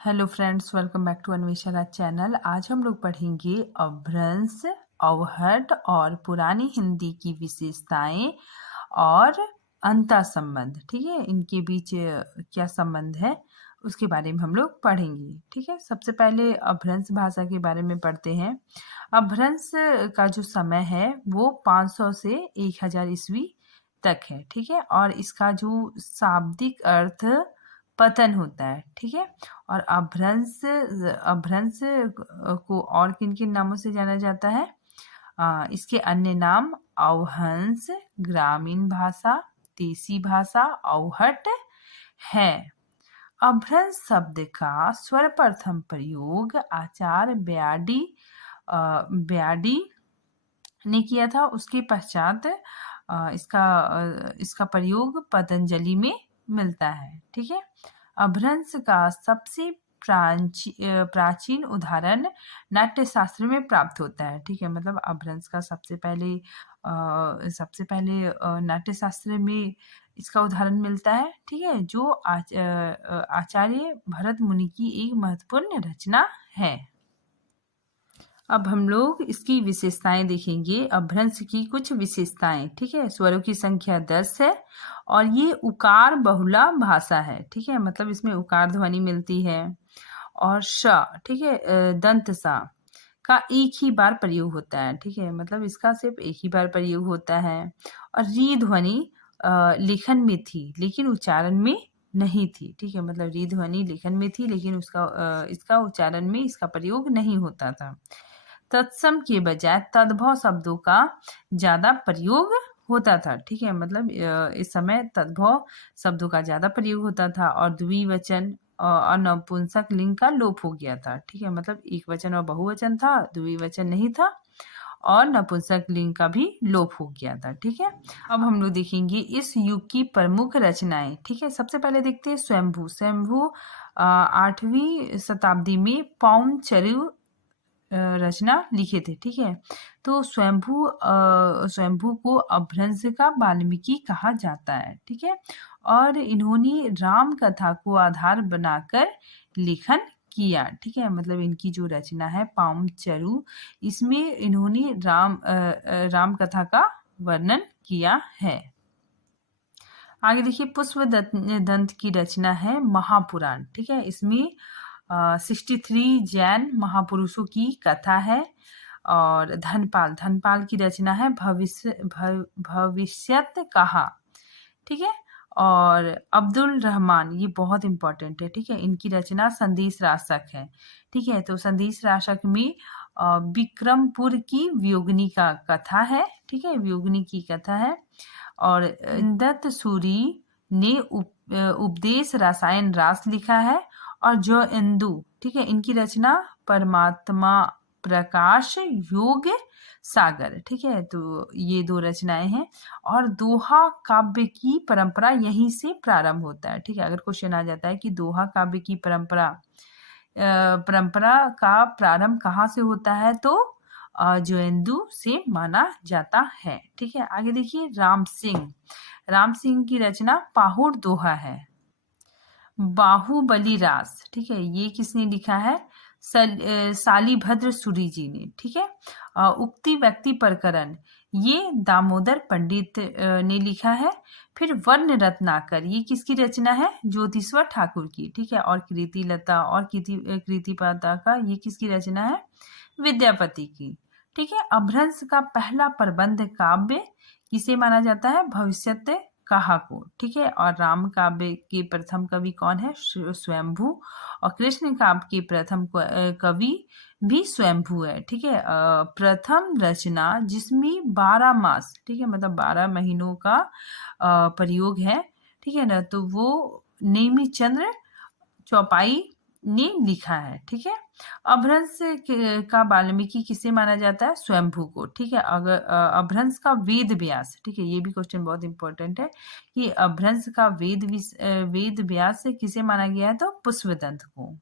Hello friends, welcome back to Anvesha का channel. आज हम लोग पढ़ेंगे अपभ्रंश, अवहट और पुरानी हिंदी की विशेषताएं और अंतर संबंध। ठीक है, इनके बीच क्या संबंध है उसके बारे में हम लोग पढ़ेंगे। ठीक है, सबसे पहले अपभ्रंश भाषा के बारे में पढ़ते हैं। अपभ्रंश का जो समय है वो 500 से 1000 ईस्वी तक है। ठीक है, और इसका जो शाब्दिक अर्थ पतन होता है। ठीक है, और अपभ्रंश अपभ्रंश को और किन किन नामों से जाना जाता है? इसके अन्य नाम अवहंस, ग्रामीण भाषा, देसी भाषा, अवहट है। अपभ्रंश शब्द का सर्वप्रथम प्रयोग आचार्य ब्याडी ने किया था। उसके पश्चात इसका प्रयोग पतंजलि में मिलता है। ठीक है, अपभ्रंश का सबसे प्राचीन उदाहरण नाट्य शास्त्र में प्राप्त होता है। ठीक है, मतलब अपभ्रंश का सबसे पहले नाट्य शास्त्र में इसका उदाहरण मिलता है। ठीक है, जो आचार्य भरत मुनि की एक महत्वपूर्ण रचना है। अब हम लोग इसकी विशेषताएं देखेंगे। अपभ्रंश की कुछ विशेषताएं। ठीक है, स्वरों की संख्या 10 है और ये उकार बहुला भाषा है। ठीक है, मतलब इसमें उकार ध्वनि मिलती है। और श, ठीक है, दंत सा का एक ही बार प्रयोग होता है। ठीक है, मतलब इसका सिर्फ एक ही बार प्रयोग होता है। और री ध्वनि लेखन में थी लेकिन उच्चारण में नहीं थी। ठीक है, मतलब री ध्वनि लेखन में थी लेकिन इसका उच्चारण में इसका प्रयोग नहीं होता था। तत्सम के बजाय तद्भव शब्दों का ज्यादा प्रयोग होता था। ठीक है, मतलब इस समय तद्भव शब्दों का ज्यादा प्रयोग होता था और द्विवचन और नपुंसक लिंग का लोप हो गया था। ठीक है, मतलब एक वचन और बहुवचन था, द्विवचन नहीं था और नपुंसक लिंग का भी लोप हो गया था। ठीक है, अब हम लोग देखेंगे इस युग की प्रमुख रचनाएं। ठीक है, सबसे पहले देखते हैं स्वयंभू। स्वयंभू 8वीं शताब्दी में पौंचरु रचना लिखे थे। ठीक है, तो स्वयंभू को अपभ्रंश का वाल्मीकि कहा जाता है। ठीक है, और इन्होंने राम कथा को आधार बनाकर लेखन किया। ठीक है, मतलब इनकी जो रचना है पामचरु, इसमें इन्होंने राम कथा का वर्णन किया है। आगे देखिए, पुष्प दंत की रचना है महापुराण। ठीक है, इसमें 63 जैन महापुरुषों की कथा है। और धनपाल की रचना है भविष्यत कहा। ठीक है, और अब्दुल रहमान, ये बहुत इंपॉर्टेंट है। ठीक है, इनकी रचना संदेश राशक है। ठीक है, तो संदेश राशक में विक्रमपुर की वियोगिनी का कथा है। ठीक है, वियोगिनी की कथा है। और दत्त सूरी ने उपदेश रसायन रास लिखा है। और जो इंदु, ठीक है, इनकी रचना परमात्मा प्रकाश योग सागर। ठीक है, तो ये दो रचनाएं हैं। और दोहा काव्य की परंपरा यहीं से प्रारंभ होता है। ठीक है, अगर क्वेश्चन आ जाता है कि दोहा काव्य की परंपरा का प्रारंभ कहाँ से होता है, तो जोइंदू से माना जाता है। ठीक है, आगे देखिए, राम सिंह की रचना पाहुड़ दोहा है। बाहुबली रास, ठीक है, ये किसने लिखा है? सालीभद्र सूरी जी ने। ठीक है, उक्ति व्यक्ति प्रकरण, ये दामोदर पंडित ने लिखा है। फिर वर्ण रत्नाकर, ये किसकी रचना है? ज्योतिश्वर ठाकुर की। ठीक है, और कृतिलता और कृतिपाता का, ये किसकी रचना है? विद्यापति की। ठीक है, अपभ्रंश का पहला प्रबंध काव्य किसे माना जाता है? भविष्यत कहा को। ठीक है, और राम काव्य के प्रथम कवि कौन है? स्वयंभू। और कृष्ण काव्य के प्रथम कवि भी स्वयंभू है। ठीक है, प्रथम रचना जिसमें 12 मास, ठीक है, मतलब 12 महीनों का प्रयोग है। ठीक है ना, तो वो नेमिचंद्र चौपाई ने लिखा है। ठीक है, अपभ्रंश का वाल्मीकि किसे माना जाता है? स्वयंभू को। ठीक है, अगर अपभ्रंश का वेद व्यास, ठीक है, ये भी क्वेश्चन बहुत इंपॉर्टेंट है कि अपभ्रंश का वेद व्यास किसे माना गया है? तो पुष्पदंत को।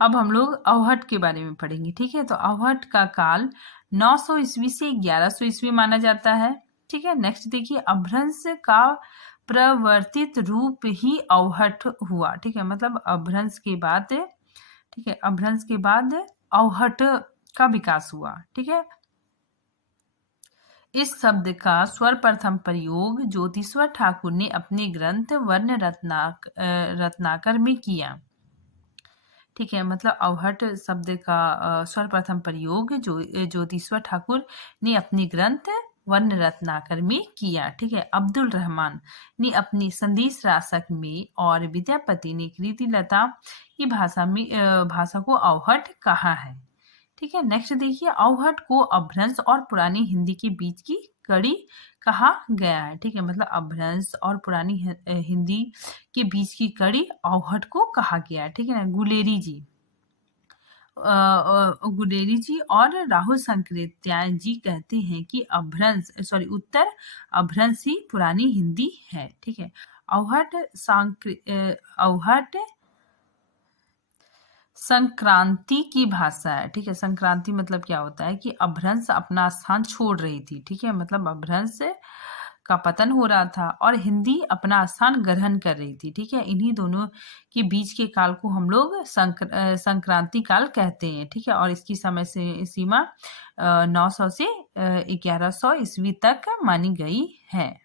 अब हम लोग अवहट के बारे में पढ़ेंगे। ठीक है, तो अवहट का काल 900 ईस्वी से 1100 ईस्वी माना जाता है। ठीक है, नेक्स्ट देखिए, अपभ्रंश का प्रवर्तित रूप ही अवहट हुआ। ठीक है, मतलब अपभ्रंश के बाद ठीक है। अपभ्रंश के बाद अवहट का विकास हुआ। ठीक है। इस शब्द का सर्वप्रथम प्रयोग ज्योतिश्वर ठाकुर ने अपने ग्रंथ वर्ण रत्नाकर में किया। ठीक है। मतलब अवहट शब्द का सर्वप्रथम प्रयोग ज्योतिश्वर ठाकुर ने अपने ग्रंथ वर्ण रत्नाकर में किया। ठीक है। अब्दुल रहमान ने अपनी संदेश रासक में और विद्यापति ने कृतिलता की भाषा को अवहट कहा है। ठीक है। नेक्स्ट देखिए, अवहट को अपभ्रंश और पुरानी हिंदी के बीच की कड़ी कहा गया है। ठीक है। मतलब अपभ्रंश और पुरानी हिंदी के बीच की कड़ी अवहट को कहा गया है। ठीक है ना। गुलेरी जी और राहुल संकृत्याय जी कहते हैं कि उत्तर अपभ्रंश ही पुरानी हिंदी है। ठीक है। अवहट संक्रांति की भाषा है। ठीक है। संक्रांति मतलब क्या होता है कि अपभ्रंश अपना स्थान छोड़ रही थी। ठीक है। मतलब अपभ्रंश का पतन हो रहा था और हिंदी अपना स्थान ग्रहण कर रही थी। ठीक है। इन्हीं दोनों के बीच के काल को हम लोग संक्रांति काल कहते हैं। ठीक है। और इसकी समय सीमा 900 से 1100 ईस्वी तक मानी गई है।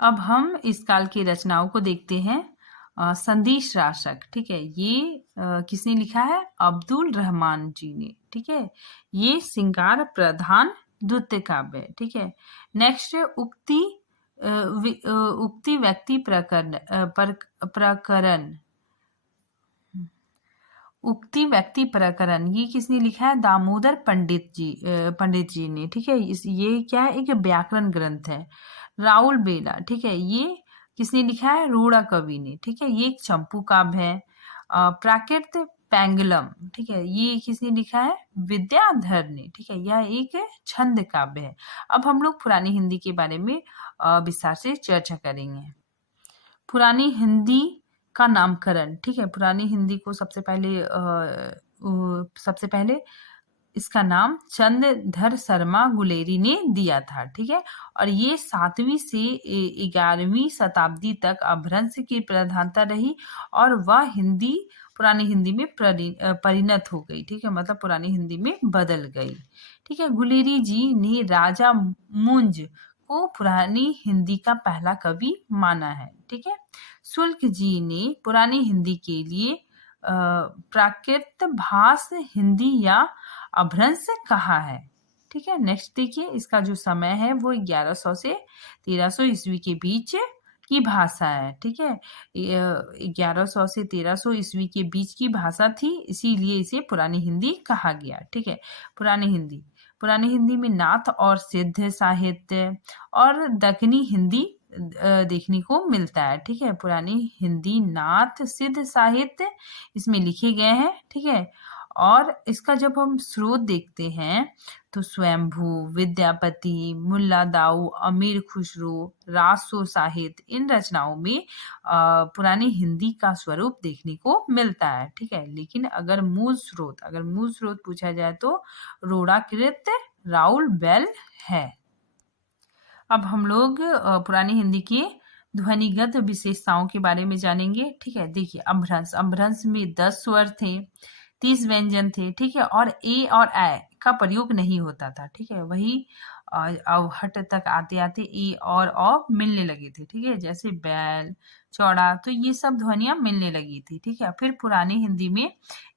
अब हम इस काल की रचनाओं को देखते हैं। संदेश रासक। ठीक है। ये किसने लिखा है? अब्दुल रहमान जी ने। ठीक है। ये श्रृंगार प्रधान द्वितीय काव्य है। ठीक है। नेक्स्ट उक्ति व्यक्ति प्रकरण उक्ति व्यक्ति प्रकरण ये किसने लिखा है? दामोदर पंडित जी ने। ठीक है। ये क्या है? एक व्याकरण ग्रंथ है। राउल बेला। ठीक है। ये किसने लिखा है? रोड़ा कवि ने। ठीक है। ये एक चंपू काव्य है। प्राकृत पेंगलम। ठीक है। ये किसने लिखा है? विद्याधर ने। ठीक है। यह एक छंद काव्य है। अब हम लोग पुरानी हिंदी के बारे में विस्तार से चर्चा करेंगे। पुरानी हिंदी का नामकरण। ठीक है। पुरानी हिंदी को सबसे पहले इसका नाम चंद्रधर शर्मा गुलेरी ने दिया था। ठीक है। और ये 7वीं से 11वीं शताब्दी तक अपभ्रंश की प्रधानता रही और वह पुरानी हिंदी में परिणत हो गई। ठीक है। मतलब पुरानी हिंदी में बदल गई। ठीक है। गुलेरी जी ने राजा मुंज को पुरानी हिंदी का पहला कवि माना है। ठीक है। शुल्क जी ने पुरानी हिंदी के लिए प्राकृत भाष हिंदी या अपभ्रंश कहा है। ठीक है। नेक्स्ट देखिए, इसका जो समय है वो 1100 से 1300 ईस्वी के बीच की भाषा है। ठीक है। 1100 से 1300 ईस्वी के बीच की भाषा थी, इसीलिए इसे पुरानी हिंदी कहा गया। ठीक है। पुरानी हिंदी में नाथ और सिद्ध साहित्य और दक्कनी हिंदी देखने को मिलता है। ठीक है। पुरानी हिंदी नाथ सिद्ध साहित्य इसमें लिखे गए हैं। ठीक है। और इसका जब हम स्रोत देखते हैं तो स्वयंभू, विद्यापति, मुल्ला दाऊ, अमीर खुसरो, रासो साहित्य, इन रचनाओं में पुरानी हिंदी का स्वरूप देखने को मिलता है। ठीक है। लेकिन अगर मूल स्रोत पूछा जाए तो रोड़ाकृत राउल बेल है। अब हम लोग पुरानी हिंदी की ध्वनिगत विशेषताओं के बारे में जानेंगे। ठीक है। देखिए, अपभ्रंश में 10 स्वर थे, 30 व्यंजन थे। ठीक है। और ए और ऐ का प्रयोग नहीं होता था। ठीक है। वही अवहट तक आते आते ए और अ मिलने लगे थे। ठीक है। जैसे बैल, चौड़ा, तो ये सब ध्वनियां मिलने लगी थी। ठीक है। फिर पुरानी हिंदी में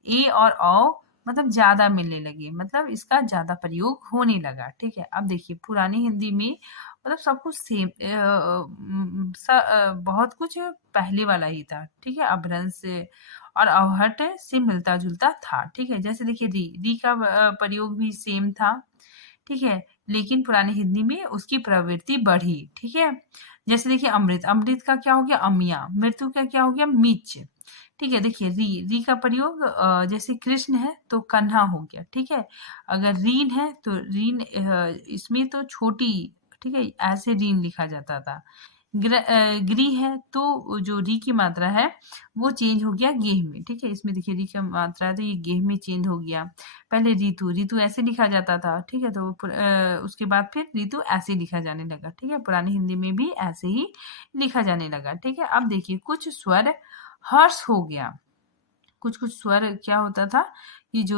ए और अ मतलब ज्यादा मिलने लगे, मतलब इसका ज्यादा प्रयोग होने लगा। ठीक है। अब देखिए, पुरानी हिंदी में मतलब सब कुछ सेम बहुत कुछ पहले वाला ही था। ठीक है। अपभ्रंश और अवहट से मिलता जुलता था। ठीक है। जैसे देखिए, री का प्रयोग भी सेम था। ठीक है। लेकिन पुरानी हिंदी में उसकी प्रवृत्ति बढ़ी। ठीक है। जैसे देखिए, अमृत का क्या हो गया? अमिया। मृत्यु का क्या हो गया? मिच। ठीक है। देखिए, री का प्रयोग जैसे कृष्ण है तो कन्हा हो गया। ठीक है। अगर रीन है तो रीन इसमें तो छोटी। ठीक है। ऐसे रीन लिखा जाता था। ग्री है तो जो री की मात्रा है वो चेंज हो गया गेह में। ठीक है। इसमें देखिए, री की मात्रा है तो ये गेह में चेंज हो गया। पहले ऋतु ऐसे लिखा जाता था। ठीक है। तो उसके बाद फिर ऋतु ऐसे लिखा जाने लगा। ठीक है। पुरानी हिंदी में भी ऐसे ही लिखा जाने लगा। ठीक है। अब देखिए, कुछ स्वर हर्ष हो गया। कुछ कुछ स्वर क्या होता था कि जो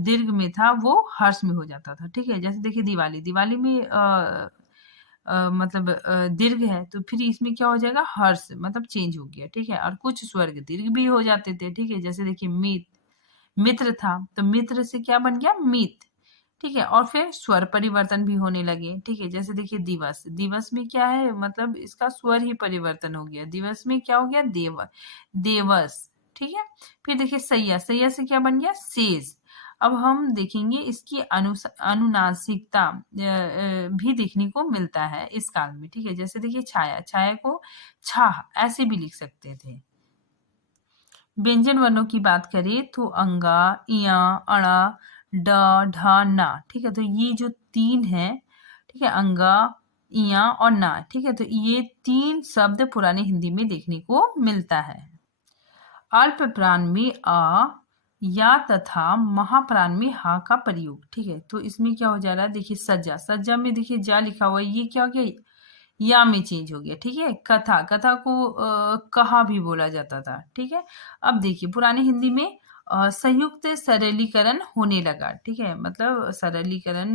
दीर्घ में था वो हर्ष में हो जाता था। ठीक है, जैसे देखिए दिवाली, दिवाली में मतलब दीर्घ है तो फिर इसमें क्या हो जाएगा, हर्ष मतलब चेंज हो गया। ठीक है, और कुछ स्वर दीर्घ भी हो जाते थे। ठीक है, जैसे देखिए मित्र था तो मित्र से क्या बन गया, मित। ठीक है, और फिर स्वर परिवर्तन भी होने लगे। ठीक है, जैसे देखिए दिवस, दिवस में क्या है, मतलब इसका स्वर ही परिवर्तन हो गया। दिवस में क्या हो गया, देवस। ठीक है, फिर देखिए सैया, सैया से क्या बन गया, सेज। अब हम देखेंगे इसकी अनुनासिकता भी देखने को मिलता है इस काल में। ठीक है, जैसे देखिए छाया, छाया को छाह ऐसे भी लिख सकते थे। व्यंजन वर्णों की बात करें तो अंगा, इया, अड़ा, ड, ढ, ना। ठीक है, तो ये जो तीन है, ठीक है, अंगा, इया और ना। ठीक है, तो ये तीन शब्द पुरानी हिंदी में देखने को मिलता है। अल्प प्राण में आ या तथा महाप्राण में हा का प्रयोग। ठीक है, तो इसमें क्या हो जा रहा है, देखिए सज्जा, सज्जा में देखिए जा लिखा हुआ है, ये क्या हो गया, या में चेंज हो गया। ठीक है, कथा, कथा को कहा भी बोला जाता था। ठीक है, अब देखिए पुरानी हिंदी में संयुक्त सरलीकरण होने लगा। ठीक है, मतलब सरलीकरण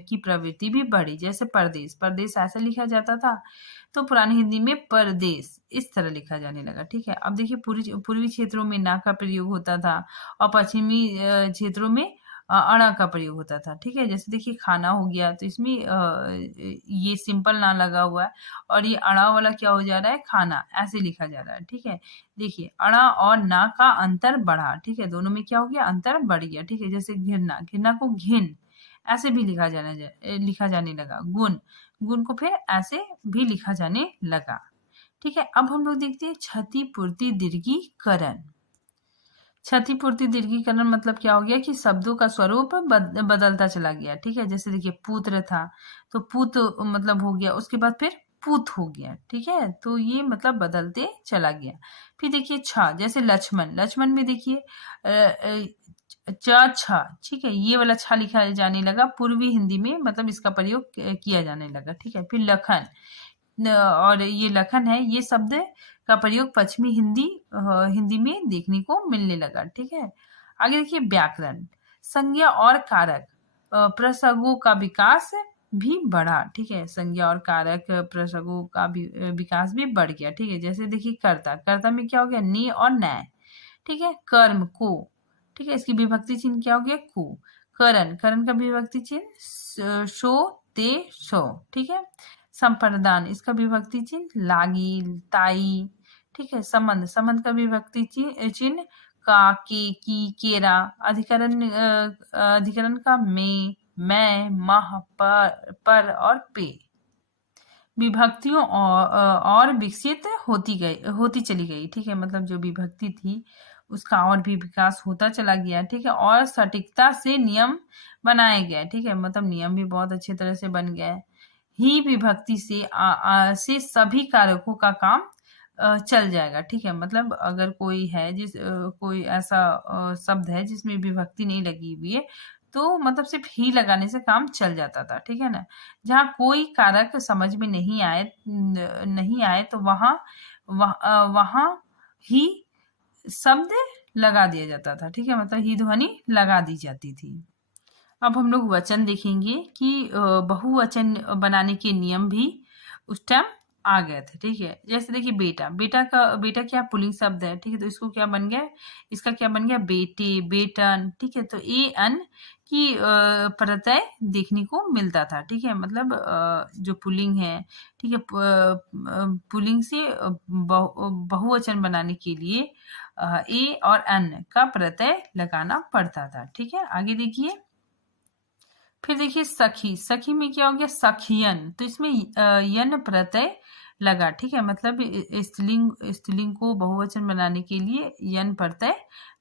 की प्रवृत्ति भी बढ़ी। जैसे परदेश, परदेश ऐसा लिखा जाता था तो पुरानी हिंदी में परदेश इस तरह लिखा जाने लगा। ठीक है, अब देखिए पूर्वी क्षेत्रों में ना का प्रयोग होता था और पश्चिमी क्षेत्रों में अणा का प्रयोग होता था। ठीक है, जैसे देखिए खाना हो गया तो इसमें ये सिंपल ना लगा हुआ है और ये अणा वाला क्या हो जा रहा है, खाना ऐसे लिखा जा रहा है। ठीक है, देखिए अणा और ना का अंतर बढ़ा। ठीक है, दोनों में क्या हो गया, अंतर बढ़ गया। ठीक है, जैसे घिरना, घिरना को घिन ऐसे भी लिखा जाने लगा। गुण, गुण को फिर ऐसे भी लिखा जाने लगा। ठीक है, अब हम लोग देखते हैं क्षतिपूर्ति दीर्घीकरण। क्षतिपूर्ति दीर्घीकरण मतलब क्या हो गया कि शब्दों का स्वरूप बदलता चला गया। ठीक है, जैसे देखिए पुत्र था तो पुत मतलब हो गया, उसके बाद फिर पुत हो गया। ठीक है, तो ये मतलब बदलते चला गया। फिर देखिए छ, जैसे लक्ष्मण, लक्ष्मण में देखिए च छ। ठीक है, ये वाला छ लिखा जाने लगा पूर्वी हिंदी में, मतलब इसका प्रयोग किया जाने लगा। ठीक है, फिर लखन, और ये लखन है, ये शब्द का प्रयोग पश्चिमी हिंदी में देखने को मिलने लगा। ठीक है, आगे देखिए व्याकरण, संज्ञा और कारक प्रसंगों का विकास भी बढ़ा। ठीक है, संज्ञा और कारक प्रसंगों का भी विकास भी बढ़ गया। ठीक है, जैसे देखिए कर्ता, कर्ता में क्या हो गया, ने और नय। ठीक है, कर्म को, ठीक है, इसकी विभक्ति चिन्ह क्या हो गया, को। करण, करण का विभक्ति चिन्ह शो, ते, सो। ठीक है, संप्रदान, इसका विभक्ति चिन्ह लागी, ताई। ठीक है, संबंध, संबंध का विभक्ति चिन्ह का, के, की, केरा। अधिकरण, अधिकरण का में, मैं, मह, पर और पे। विभक्तियों और विकसित होती चली गई। ठीक है, मतलब जो विभक्ति थी उसका और भी विकास होता चला गया। ठीक है, और सटीकता से नियम बनाए गए। ठीक है, मतलब नियम भी बहुत अच्छे तरह से बन गए। ही विभक्ति से सभी कारकों का काम चल जाएगा। ठीक है, मतलब अगर कोई है कोई ऐसा शब्द है जिसमें विभक्ति नहीं लगी हुई है तो मतलब सिर्फ ही लगाने से काम चल जाता था। ठीक है ना, जहाँ कोई कारक समझ में नहीं आए तो वहां ही शब्द लगा दिया जाता था। ठीक है, मतलब ही ध्वनि लगा दी जाती थी। अब हम लोग वचन देखेंगे कि बहुवचन बनाने के नियम भी उस टाइम आ गए थे। ठीक है, जैसे देखिए बेटा, बेटा क्या पुल्लिंग शब्द है। ठीक है, तो इसको क्या बन गया, इसका क्या बन गया, बेटे, बेटन। ठीक है, तो ए अन की प्रत्यय देखने को मिलता था। ठीक है, मतलब जो पुल्लिंग है, ठीक है, पुल्लिंग से बहुवचन बनाने के लिए ए और अन का प्रत्यय लगाना पड़ता था। ठीक है, आगे देखिए, फिर देखिए सखी, सखी में क्या हो गया, सखियन। तो इसमें यन प्रत्यय लगा। ठीक है, मतलब स्त्रीलिंग को बहुवचन बनाने के लिए यन प्रत्यय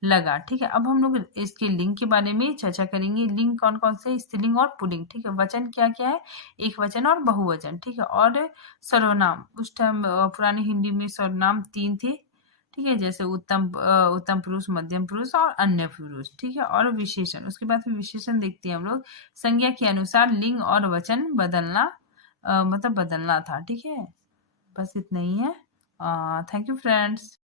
लगा। ठीक है, अब हम लोग इसके लिंग के बारे में चर्चा करेंगे। लिंग कौन कौन से, स्त्रीलिंग और पुल्लिंग। ठीक है, वचन क्या क्या है, एक वचन और बहुवचन। ठीक है, और सर्वनाम, उस टाइम पुरानी हिंदी में सर्वनाम 3 थे। ठीक है, जैसे उत्तम पुरुष, मध्यम पुरुष और अन्य पुरुष। ठीक है, और विशेषण, उसके बाद फिर विशेषण देखते हैं हम लोग। संज्ञा के अनुसार लिंग और वचन बदलना मतलब बदलना था। ठीक है, बस इतना ही है। Thank you friends.